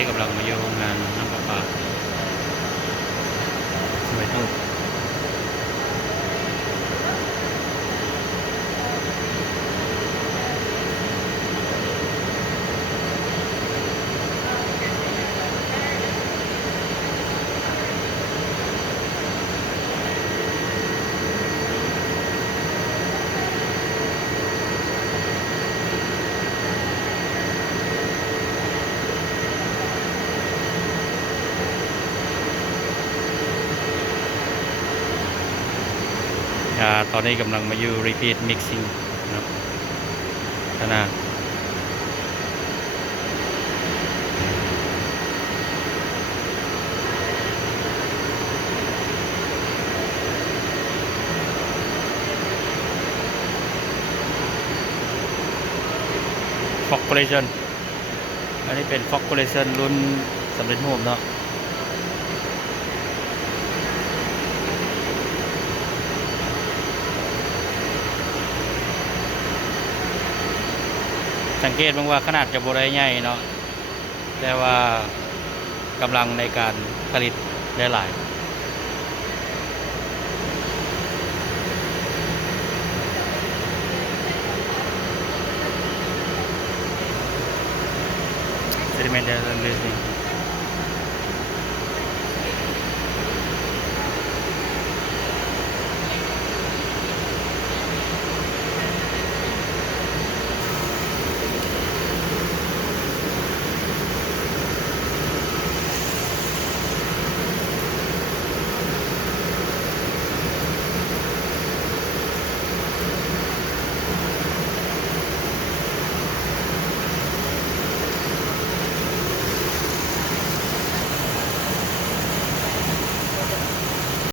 นี้กำลังมาอยู่โรงงานน้ำประปาไม่ต้องตอนนี้กำลังมาอยู่ repeat mixing นะครับขนาดฟอกโคเลชันอันนี้เป็นฟอกโคเลชันรุ่นสำเร็จรูปเนาะสังเกตบ้างว่าขนาดจะบได้ใหญ่เนาะแต่ว่ากำลังในการผลิตได้หลายเซดิเมนต์เดลเลส